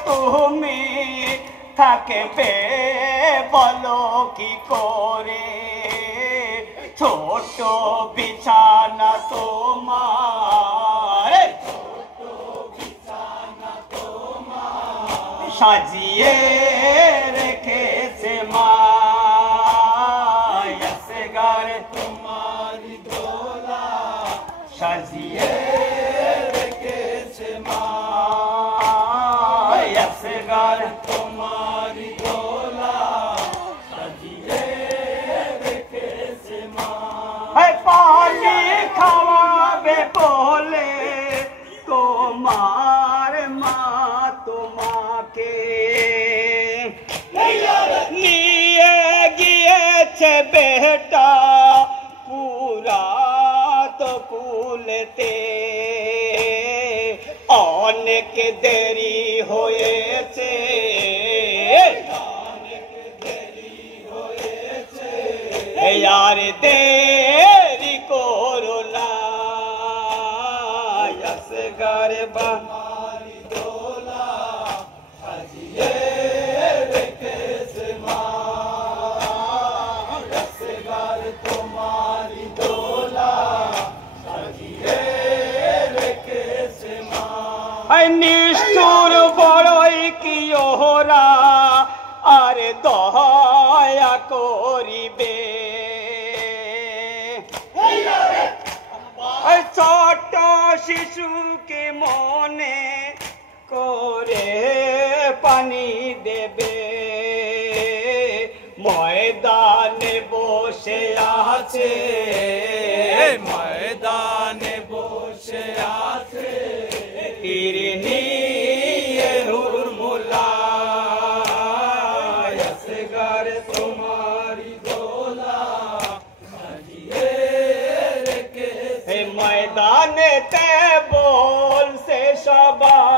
তুমি থাকবে বলো কি করে ছোট বিছানা তোমার সাজিয়ে রেখেছে মা আসগার তোমারি দোলা সাজিয়ে রেখেছে মা আসগার তোমারি দোলা সাজিয়ে রেখেছে মা পানি খাওয়াবে বলে তোমার মা তোমাকে নিয়ে গিয়েছে বেটা পুরা তো কুলতে অনেক দেরি হয়েছে আর দেরি করো না আসগার বামারি দোলা সাজিয়ে রেখেছে মা আসগার তোমারি দোলা সাজিয়ে রেখেছে মা নিষ্ঠুর বড়ই কি ওরা আর দয়া করিবে ছোট শিশুকে মনে করে পানি দেবে ময়দানে বসে আছে ময়দানে বসে আছে তীর নিয়ে হুরমুলা আসগার তোমারি দোলা সাজিয়ে রেখেছে ময়দানে তে বলছে সবাই